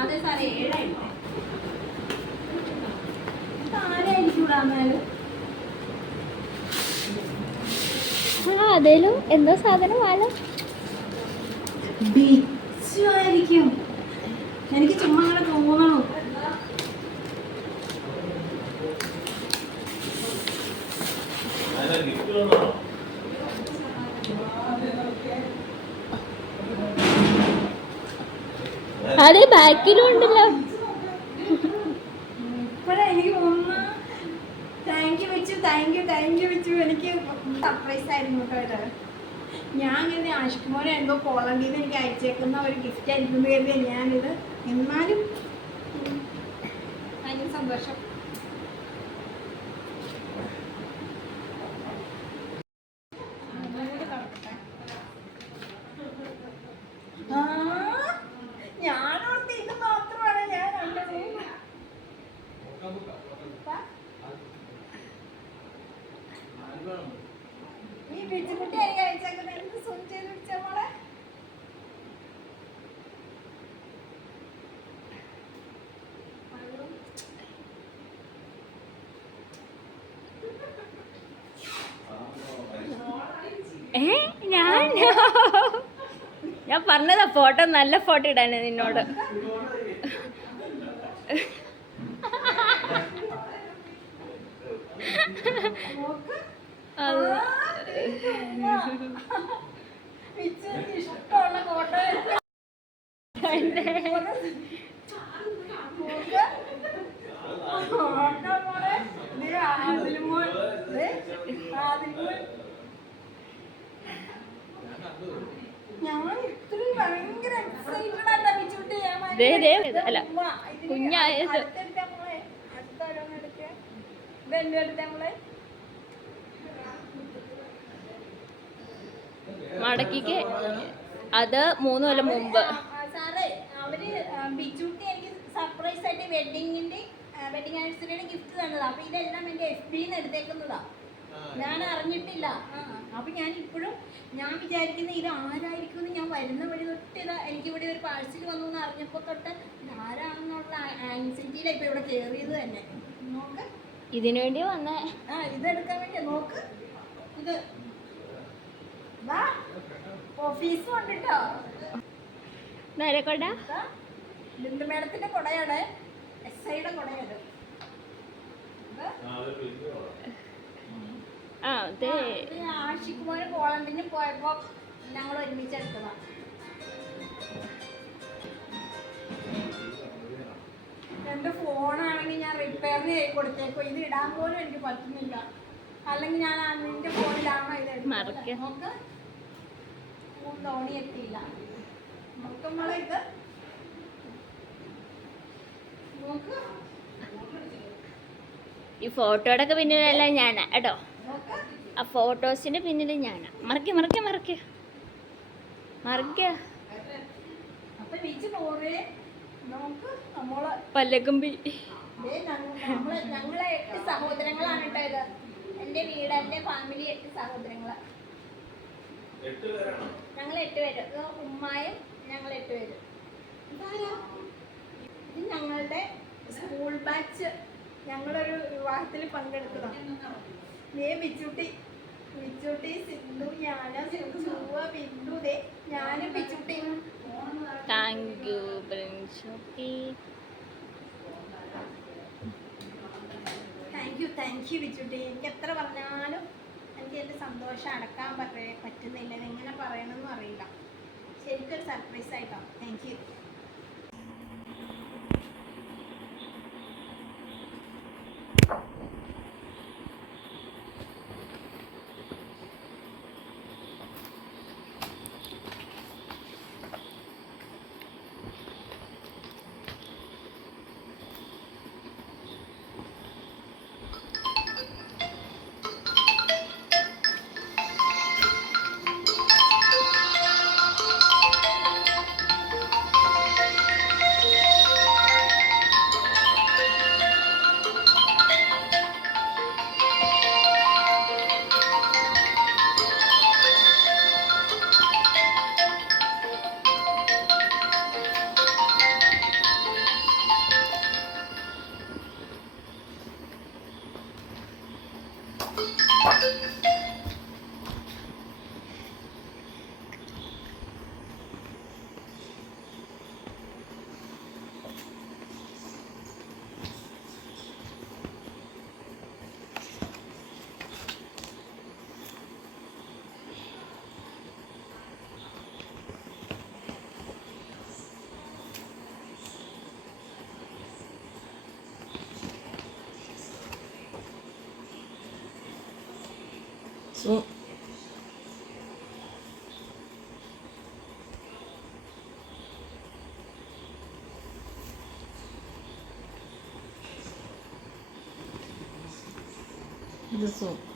അതെ സാറേ 7 അതേലും എന്തോ സാധനം വേണം. ബിച്ചുമായിരിക്കും, എനിക്ക് ചുമ്മാ അങ്ങനെ തോന്നണു. അതെ ബാക്കിലും ഉണ്ടല്ലോ. എനിക്ക് തോന്നുന്നു. താങ്ക് യു വെച്ചു. എനിക്ക് സർപ്രൈസ് ആയിരുന്നു കേട്ടോ. ഞാൻ ഇങ്ങനെ ആഷിഖ്മോനെ എന്തോ പോളണ്ടിൽ നിന്ന് എനിക്ക് അയച്ചേക്കുന്ന ഒരു ഗിഫ്റ്റ് ആയിരിക്കും കരുതിയ ഞാനിത്. എന്നാലും ഭയങ്കര സന്തോഷം. ഞാനോർത്ത് ഇത് മാത്രമാണ് ഞാൻ കണ്ടത്. ഈ ബിജുകുട്ടി ആയിരിക്കും അയച്ചേക്കുന്നത്. എന്ത് സൂം ചെയ്ത് പിടിച്ച മോളെ. ഞാൻ പറഞ്ഞതാ ഫോട്ടോ, നല്ല ഫോട്ടോ ഇടാന് നിന്നോട്. ഇഷ്ടമുള്ള ഫോട്ടോ ഞാൻ ഇത്രയും ഭയങ്കര എക്സൈറ്റഡ് അല്ല ബിജുട്ടി. അല്ല കുഞ്ഞായത് മടക്കിക്ക്. അത് 3 കൊല്ലം മുമ്പ് സാറേ അവര് ബിജുട്ടി എനിക്ക് സർപ്രൈസ് ആയിട്ട് വെഡിങ് ആനിവേഴ്സറിയുടെ ഗിഫ്റ്റ് തന്നതാ. അപ്പൊ ഇതെല്ലാം എന്റെ FB-ന്ന് എടുത്തേക്കുന്നതാ. ഞാൻ അറിഞ്ഞിട്ടില്ല. അപ്പൊ ഞാൻ ഇപ്പോഴും ഞാൻ വിചാരിക്കുന്ന ഇത് ആരായിരിക്കും. ഞാൻ വരുന്ന വഴി തൊട്ട് ഇതാ എനിക്കിവിടെ ഒരു പാഴ്സൽ വന്നു എന്ന് അറിഞ്ഞപ്പോ തൊട്ട് ഇതാരാണെന്നുള്ള ആൻസിറ്റിയിലാണ് ഇപ്പൊ ഇവിടെ കയറിയത് തന്നെ. നോക്ക്, ഇതിനു വേണ്ടി വന്നേ. ഇതെടുക്കാൻ വേണ്ടി നോക്ക്. ഇത് ഓഫീസ് കൊണ്ടിട്ടോ. കൊട ബിന്ദു മേഡത്തിന്റെ കൊടയാണ്. SIയുടെ കൊടയാണ്. ആഷിഖ് മോന് പോളണ്ടിന് പോയപ്പോ ഞങ്ങൾ ഒരുമിച്ച് എടുത്തതാണ്. എന്റെ ഫോണാണെങ്കിൽ ഞാൻ റിപ്പയറിന് ചെയ്ത് കൊടുത്തേക്കോ. ഇത് ഇടാൻ പോലും എനിക്ക് പറ്റുന്നില്ല. അല്ലെങ്കിൽ ഞാൻ നിന്റെ ഫോണിലാണോ ഇത് എടുക്കുന്നത്? നോക്ക്, തോണി എത്തിയില്ല. നോക്കുമ്പോളെ ഇത് നോക്ക്. ഈ ഫോട്ടോയുടെ ഒക്കെ പിന്നിലല്ല ഞാനാ കേട്ടോ. ആ ഫോട്ടോസിന്റെ പിന്നിൽ ഞാനാ. മറിക്ക പല്ലക്കമ്പി. ഞങ്ങളെ 8 സഹോദരങ്ങളാണ് കേട്ടോ ഇത്. എന്റെ വീട്, എന്റെ ഫാമിലി 8 സഹോദരങ്ങള്. ഞങ്ങൾ 8 പേര്. ഉമ്മായും ഞങ്ങൾ 8 പേര്. ഇത് ഞങ്ങളുടെ സ്കൂൾ ബാച്ച്. ഞങ്ങളൊരു വിവാഹത്തിൽ പങ്കെടുത്തതാണ്. ബിച്ചുട്ടി, സിന്ധു, ഞാനും ബിന്ദു, ഞാനും Bichutty. Thank you Bichutty. Thank you Bichutty. എനിക്ക് എത്ര പറഞ്ഞാലും എനിക്ക് എൻ്റെ സന്തോഷം അടക്കാൻ പറ്റുന്നില്ല. എങ്ങനെ പറയണമെന്നും അറിയില്ല. ശരിക്കൊരു സർപ്രൈസ് ആയിട്ടോ. Thank you. ഇത് സൂപ്പ്